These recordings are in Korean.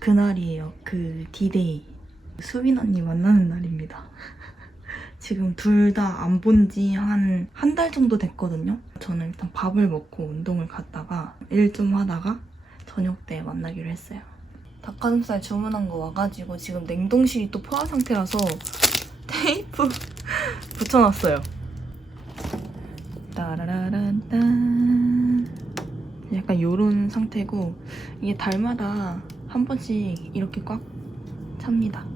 그날이에요. 그 디데이. 수빈 언니 만나는 날입니다. 지금 둘 다 안 본 지 한 한 달 정도 됐거든요. 저는 일단 밥을 먹고 운동을 갔다가 일 좀 하다가 저녁 때 만나기로 했어요. 닭가슴살 주문한 거 와가지고 지금 냉동실이 또 포화 상태라서 테이프 붙여놨어요. 따라라란딴 약간 요런 상태고 이게 달마다 한 번씩 이렇게 꽉 찹니다.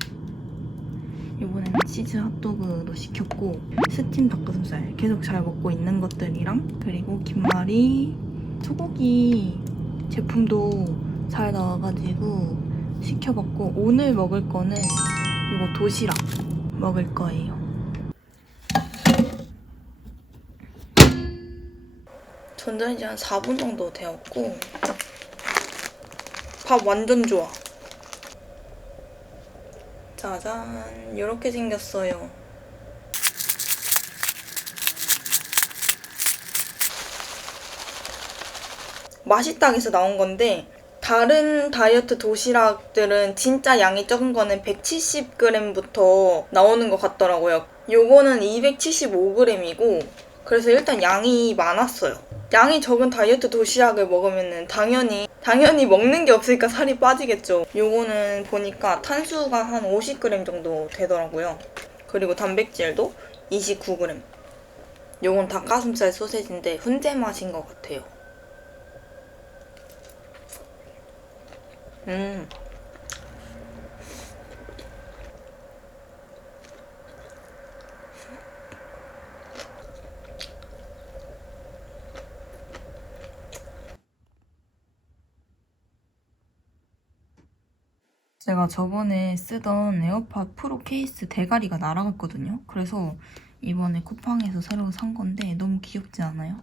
이번에는 치즈 핫도그도 시켰고 스팀 닭가슴살 계속 잘 먹고 있는 것들이랑 그리고 김말이 소고기 제품도 잘 나와가지고 시켜봤고 오늘 먹을 거는 이거 도시락 먹을 거예요. 전자레인지 한 4분 정도 되었고 밥 완전 좋아. 짜잔 이렇게 생겼어요. 맛있다에서 나온 건데 다른 다이어트 도시락들은 진짜 양이 적은 거는 170g부터 나오는 것 같더라고요. 요거는 275g이고 그래서 일단 양이 많았어요. 양이 적은 다이어트 도시락을 먹으면은 당연히 당연히 먹는 게 없으니까 살이 빠지겠죠. 요거는 보니까 탄수가 한 50g 정도 되더라고요. 그리고 단백질도 29g. 요건 닭가슴살 소세지인데 훈제 맛인 것 같아요. 음. 제가 저번에 쓰던 에어팟 프로 케이스 대가리가 날아갔거든요. 그래서 이번에 쿠팡에서 새로 산 건데 너무 귀엽지 않아요?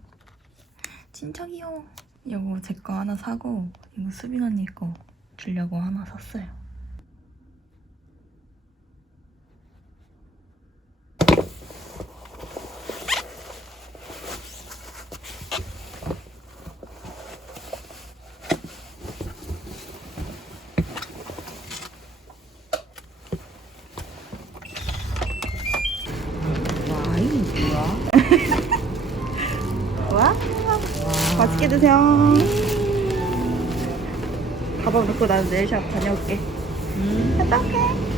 진짜 귀여워. 이거 제 거 하나 사고 이거 수빈 언니 거 주려고 하나 샀어요. 와, 이거 뭐야? 와, 드세요. 가방 넣고 나는 네일샵 다녀올게. 음. 올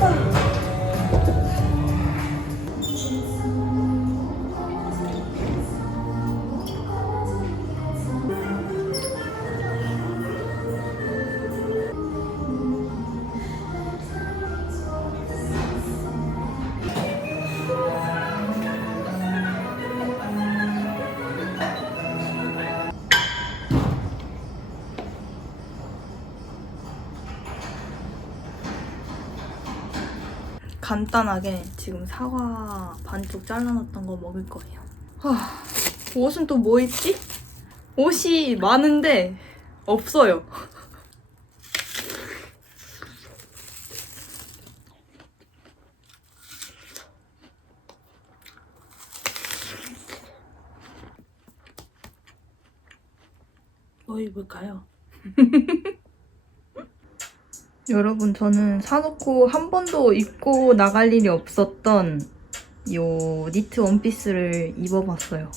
또 간단하게 지금 사과 반쪽 잘라놨던 거 먹을 거예요. 하, 옷은 또뭐 있지? 옷이 많은데 없어요. 뭐 입을까요? 여러분 저는 사놓고 한 번도 입고 나갈 일이 없었던 요 니트 원피스를 입어봤어요.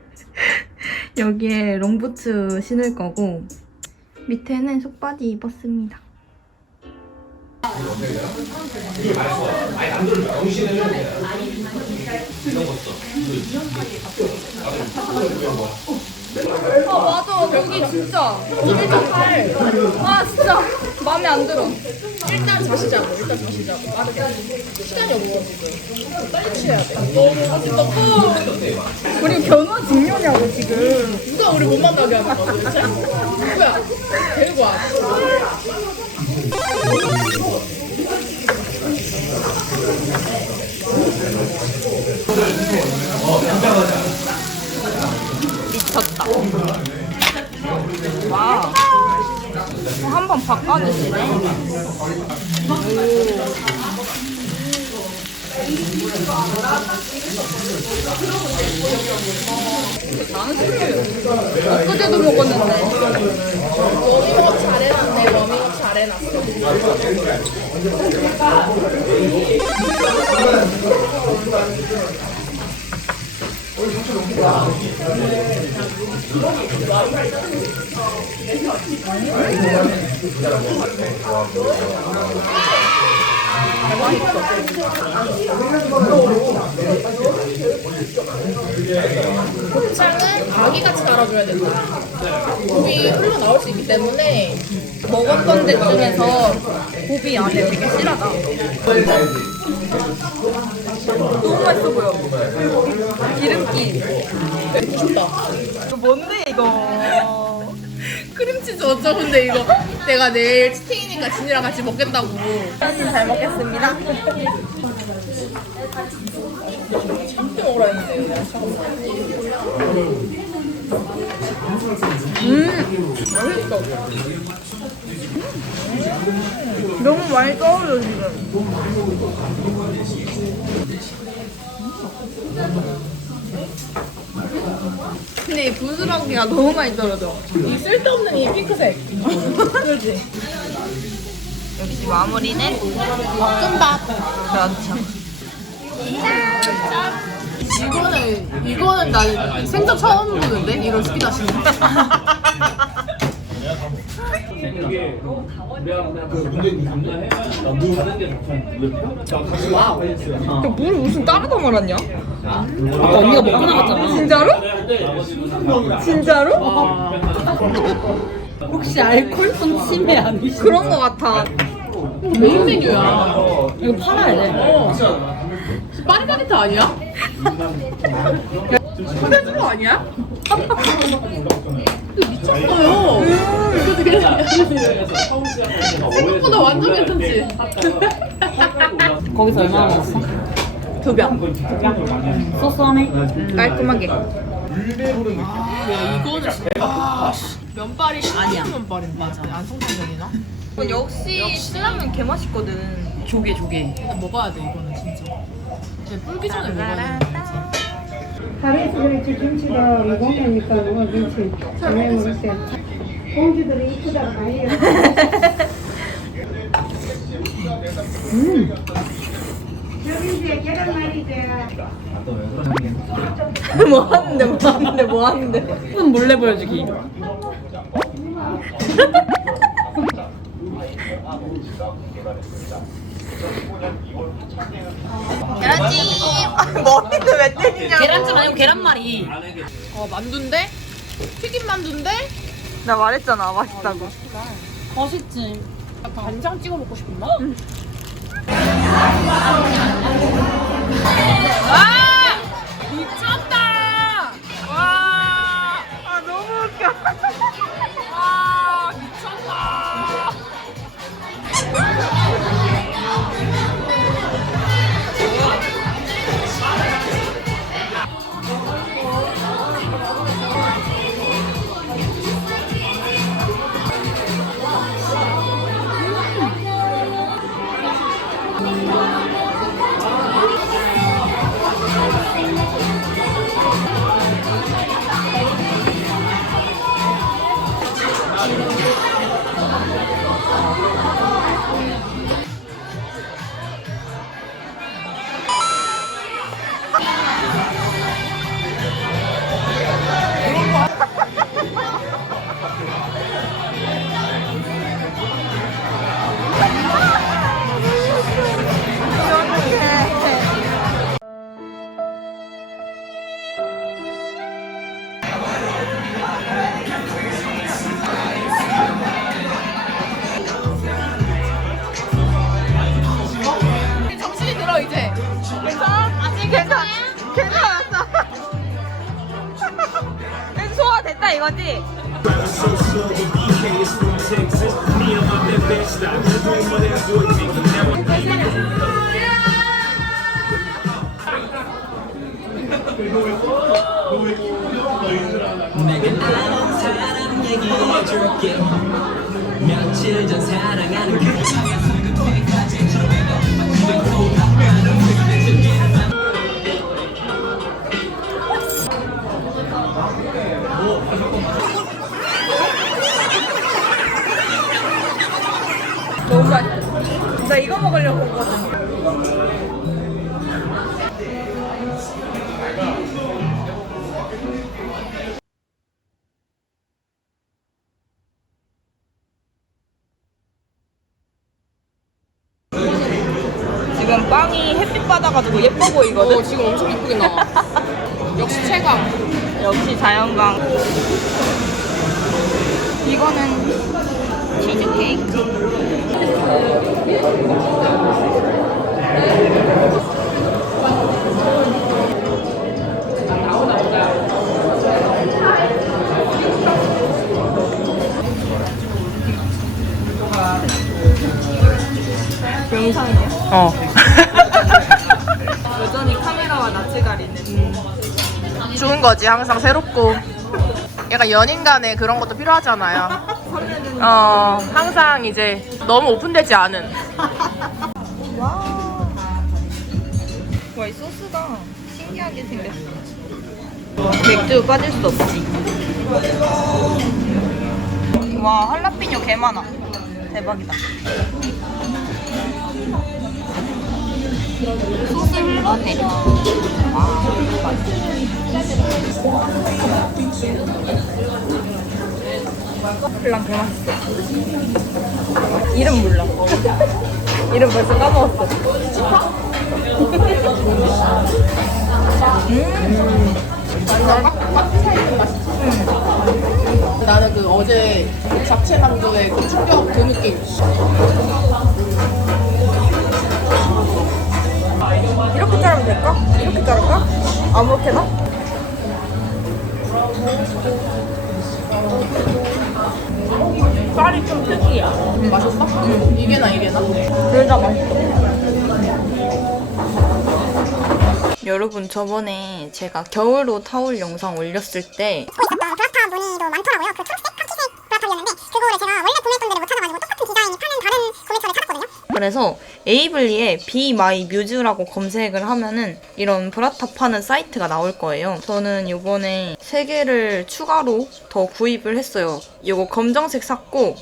여기에 롱부츠 신을 거고 밑에는 속바지 입었습니다. 아 맞아 여기 진짜 1.8. 아 진짜 마음에 안 들어. 일단 자시자고 일단 자시자고 빠르게 시간이 없어 지금 빨리 취해야 돼 너무 아직 너무 우리 변호 직녀냐고 지금. 누가 우리 못 만나게 하는 거야 도대체? 누구야? 데리고 와 미쳤다. 와. 한 번 바꿔주시네. 나는 술을 엊그제도 먹었는데. 워밍업 잘 해놨네 워밍업 잘 해놨어 곱창은 아기같이 달아줘야 된다 곱이 흘러 나올 수 있기 때문에 먹었던 데 중에서 고비 안에 되게 실하다. 너무 맛있어 보여. 기름기. 이거 뭔데 이거? 크림치즈 어쩌는데 이거 내가 내일 치팅이니까 진이랑 같이 먹겠다고 잘 먹겠습니다. 함께 먹으라 했는데 맛있어 너무 많이 떠오르 지금. 근데 이 부스러기가 너무 많이 떨어져. 이 쓸데없는 이 핑크색 그렇지 역시 마무리는 볶음밥 그렇죠. 이거는 이거는 나 생전 처음 보는데 이런 스키다시 물 무슨 따르다 말았냐? 아까 언니가 먹고 나갔잖아. 진짜로? 진짜로? 혹시 알코올성 치매 아니시? 그런 거 같아. 메인 메뉴야 이거 팔아야 돼. 어 파리바게트 아니야? 파리바게트 아니야? 이거 미쳤어요 이거 되게 생각보다 완전 괜찮지 거기서 얼마나 먹었어? 두 병. 소소하네. 깔끔하게. 야 이거는 진짜 면발이 아니야 면발인데 맞아 안성탕면이나? 역시 신라면 개 맛있거든. 조개 조개. 먹어야 돼 이거는 진짜 근데 불기 전에 먹어야 돼 다리에서 그렇지 김치도 무공이니까 누가 김치 전에 먹을 때 공주들이 이쁘다고 많이 해요. 음. 저기 이제 계란말이제 뭐 하는데 뭐 하는데 뭐 하는데. 손 몰래 보여주기. 계란찜. 머리를 왜 때리냐고. 계란찜 아니고 계란말이. 어 만두인데? 튀김 만두인데? 나 말했잖아 맛있다고. 맛있지. 간장 찍어 먹고 싶은가? 미쳤다! 와! 아 너무 웃겨. 소화됐다 이거지? 내가 아는 사람 얘기해줄게 며칠 전 사랑하는 그 먹으려고 했거든. 지금 빵이 햇빛 받아가지고 예뻐 보이거든. 어 지금 엄청 예쁘게 나와. 역시 최강. 역시 자연광. 이거는 치즈 케이크. 영상이야? 어. 여전히 카메라와 낯을 가리는. 좋은 거지 항상 새롭고. 약간 연인 간에 그런 것도 필요하잖아요. 어 항상 이제 너무 오픈되지 않은. 와. 와, 이 소스가 신기하게 생겼어. 맥주 빠질 수 없지. 와, 할라피뇨 개 많아. 대박이다. 소스 흘러내려. 플랑 개 맛있어. 이름 몰라. 이름 벌써 까먹었어. 나는 그 어제 그 잡채 만두의 그 충격 그 느낌. 이렇게 자르면 될까? 이렇게 자를까? 아무렇게나? 쌀이 좀 특이야. 음, 맛있어? 응. 이게 나 이게 나. 둘 다 맛있어. 여러분 저번에 제가 겨울옷 하울 영상 올렸을 때 있었던 브라타 무늬도 많더라고요. 그 초록색, 카키색 브라탑이었는데 그거를 제가 원래 구매했던 데를 못 찾아가지고 똑같은 디자인이 파는 다른 구매처를 찾았거든요. 그래서 에이블리에 Be My Muse라고 검색을 하면은 이런 브라타 파는 사이트가 나올 거예요. 저는 요번에 세 개를 추가로 더 구입을 했어요. 요거 검정색 샀고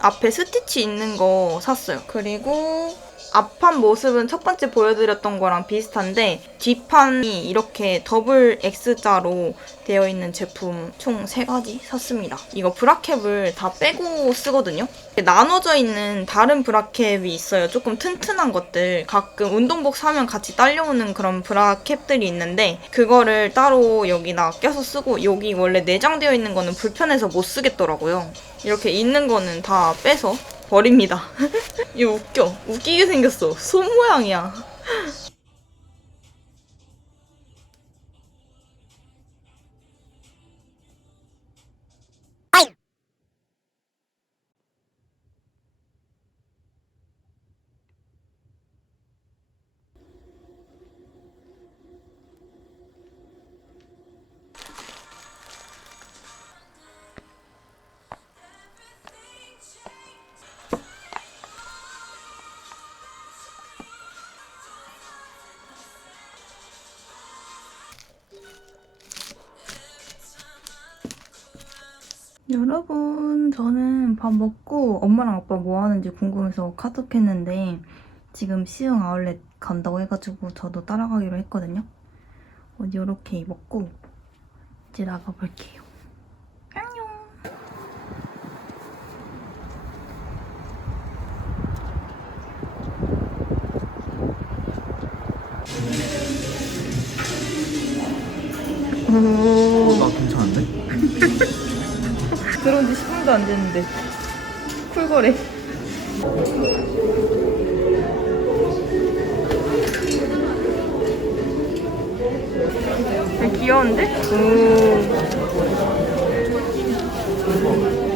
앞에 스티치 있는 거 샀어요. 그리고 앞판 모습은 첫 번째 보여드렸던 거랑 비슷한데 뒷판이 이렇게 더블 X자로 되어 있는 제품 총 3가지 샀습니다. 이거 브라캡을 다 빼고 쓰거든요. 나눠져 있는 다른 브라캡이 있어요. 조금 튼튼한 것들. 가끔 운동복 사면 같이 딸려오는 그런 브라캡들이 있는데 그거를 따로 여기다 껴서 쓰고 여기 원래 내장되어 있는 거는 불편해서 못 쓰겠더라고요. 이렇게 있는 거는 다 빼서 버립니다. 이거 웃겨. 웃기게 생겼어. 손 모양이야. 여러분, 저는 밥 먹고 엄마랑 아빠 뭐 하는지 궁금해서 카톡했는데 지금 시흥 아울렛 간다고 해가지고 저도 따라가기로 했거든요. 옷 이렇게 입었고 이제 나가볼게요. 1분도 안 됐는데 쿨거래 아, 귀여운데? 오.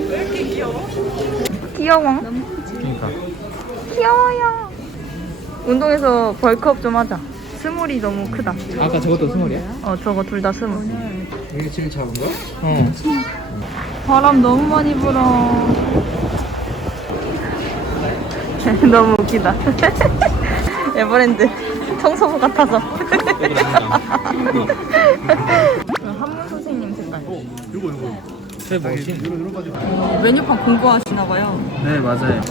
왜 이렇게 귀여워? 귀여워 그러니까. 귀여워요 운동에서 벌크업 좀 하자 스물이 너무 크다 아까 저것도 스물이야? 어 저거 둘 다 스물 이게 제일 작은 거야? 어 바람 너무 많이 불어. 너무 웃기다. 에버랜드 청소부 같아서. 한문 선생님 색깔. 제 멋진 메뉴판 공부하시나 봐요. 네 맞아요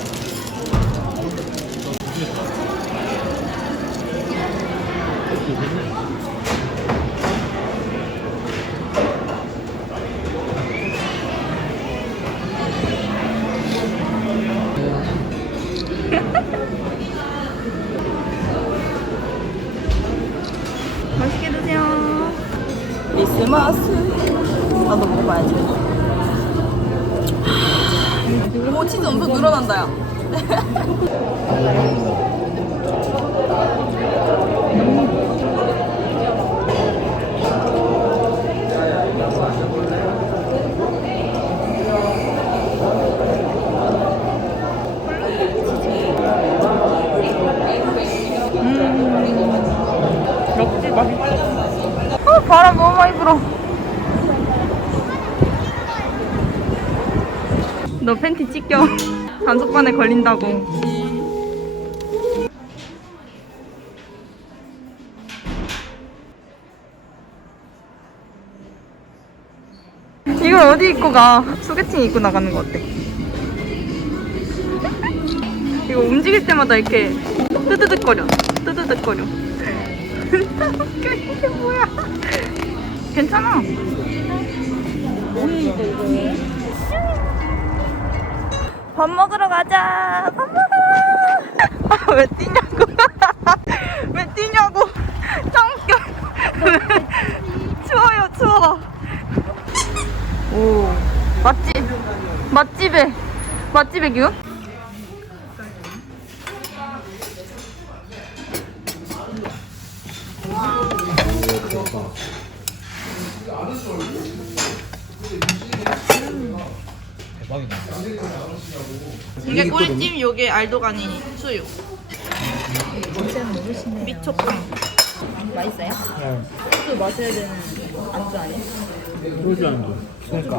단속반에 걸린다고. 이걸 어디 입고 가? 소개팅 입고 나가는 거 어때? 이거 움직일 때마다 이렇게. 진짜 웃겨 이게 뭐야 괜찮아 밥 먹으러 가자. 밥 먹으러. 아, 왜 뛰냐고. 왜 뛰냐고. 짱 웃겨 추워요 추워. 오. 맛집. 맛집에. 맛집의 기운 대박이다 이게 꿀찜, 요게 알도가니 수육. 미초탕. 맛있어요? 네 또 마셔야 되는 안주 아니야? 소주 안주 그러니까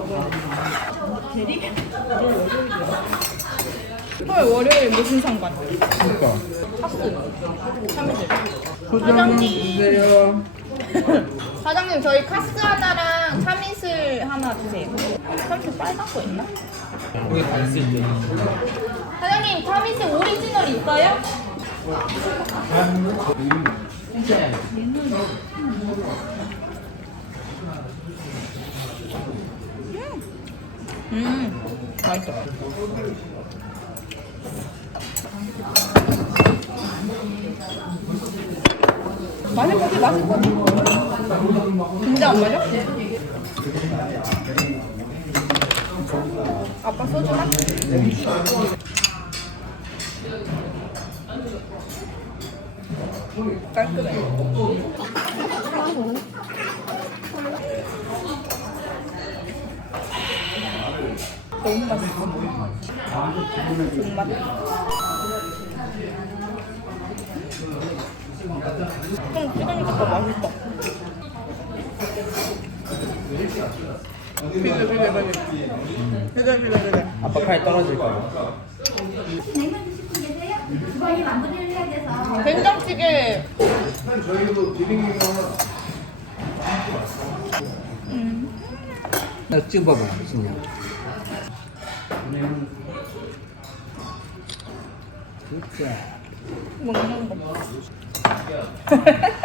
헐, 월요일 무슨 상관? 그러니까 사장님. 주세요 사장님, 저희 카스 하나랑 참이슬 하나 주세요. 참이슬 빨간 거 있나? 거기 다 있을 때 사장님, 참이슬 오리지널 있어요? 음, 맛있어. 마실 거지, 마실 거지. 진짜 안 마셔? 아빠 소주나? 깔끔해. 너무 맛있어. 존맛. 좀 찍으니까 더 맛있어. 비벼, 비벼. 비벼, 비벼, 비벼. 아빠 칼 떨어질까 된장찌개 나 찍어봐봐 진짜 먹는 거 봐.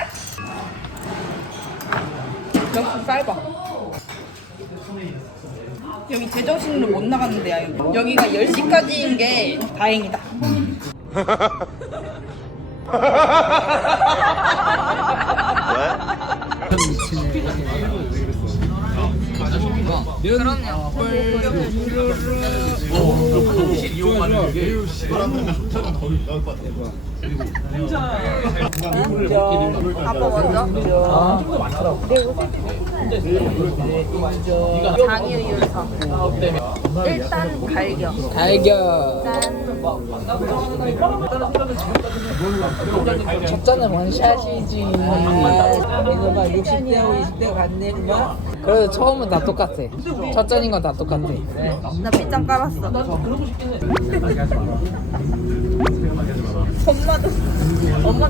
역시 짧아. 여기 제정신으로 못 나가는 데야 여기. 여기가 10시까지인 게 다행이다. 아빠 먼저. 장유유서. 일단 달걀. 달걀. 첫잔은 원샷이지. 이거 봐, 60대, 50대 갔네. 그래도 처음은 다 똑같아. 첫 잔인 건 다 똑같아. 나 빗장 깔았어. 엄마도 엄마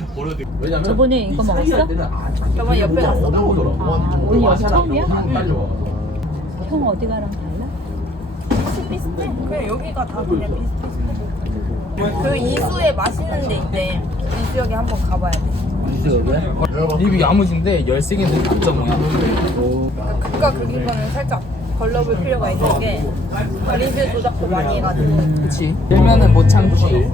뚜. 저번에 이거 먹었어? 저번 옆에 놨어. 오늘 여기 처음이야? 형 어디 가랑 달라? 비슷비슷해. 그냥 여기가 다 그냥 비슷비슷해. 그 이수에 맛있는 데 있대. 이수역에 한번 가봐야 돼. 립이 야무진데 13개인데 4.5야. 극과 극인 거는 살짝 걸러볼 필요가 있는 게 리뷰 조작도 많이 해가지고. 그치. 들면은 못 참지.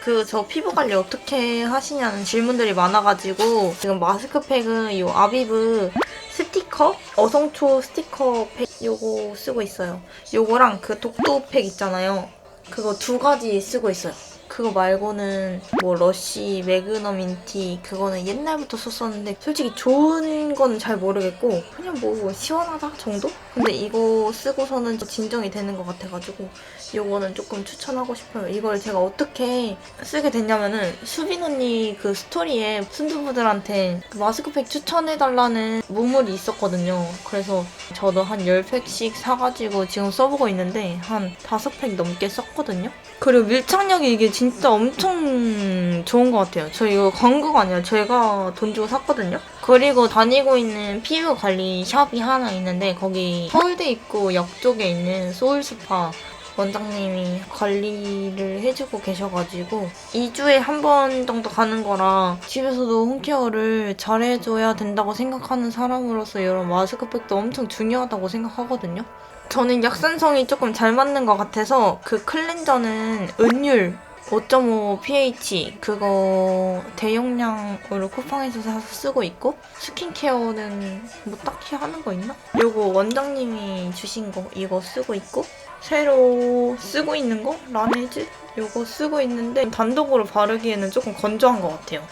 그저 피부 관리 어떻게 하시냐는 질문들이 많아가지고 지금 마스크팩은 이 아비브 스티커 어성초 스티커 팩 요거 쓰고 있어요. 요거랑 그 독도팩 있잖아요. 그거 두 가지 쓰고 있어요. 그거 말고는 뭐 러쉬, 매그넘 인티 그거는 옛날부터 썼었는데 솔직히 좋은 건 잘 모르겠고 그냥 뭐 시원하다 정도? 근데 이거 쓰고서는 진정이 되는 것 같아가지고 요거는 조금 추천하고 싶어요. 이걸 제가 어떻게 쓰게 됐냐면은 수빈 언니 그 스토리에 순두부들한테 그 마스크팩 추천해달라는 문물이 있었거든요. 그래서 저도 한 10팩씩 사가지고 지금 써보고 있는데 한 5팩 넘게 썼거든요. 그리고 밀착력이 이게 진짜 엄청 좋은 것 같아요. 저 이거 광고가 아니라 제가 돈 주고 샀거든요. 그리고 다니고 있는 피부 관리 샵이 하나 있는데 거기 서울대 입구 역 쪽에 있는 소울스파 원장님이 관리를 해주고 계셔가지고 2주에 한 번 정도 가는 거라 집에서도 홈케어를 잘해줘야 된다고 생각하는 사람으로서 이런 마스크팩도 엄청 중요하다고 생각하거든요. 저는 약산성이 조금 잘 맞는 것 같아서 그 클렌저는 은율 5.5 pH 그거 대용량으로 쿠팡에서 사서 쓰고 있고 스킨케어는 뭐 딱히 하는 거 있나? 요거 원장님이 주신 거 이거 쓰고 있고 새로 쓰고 있는 거 라네즈 요거 쓰고 있는데 단독으로 바르기에는 조금 건조한 것 같아요.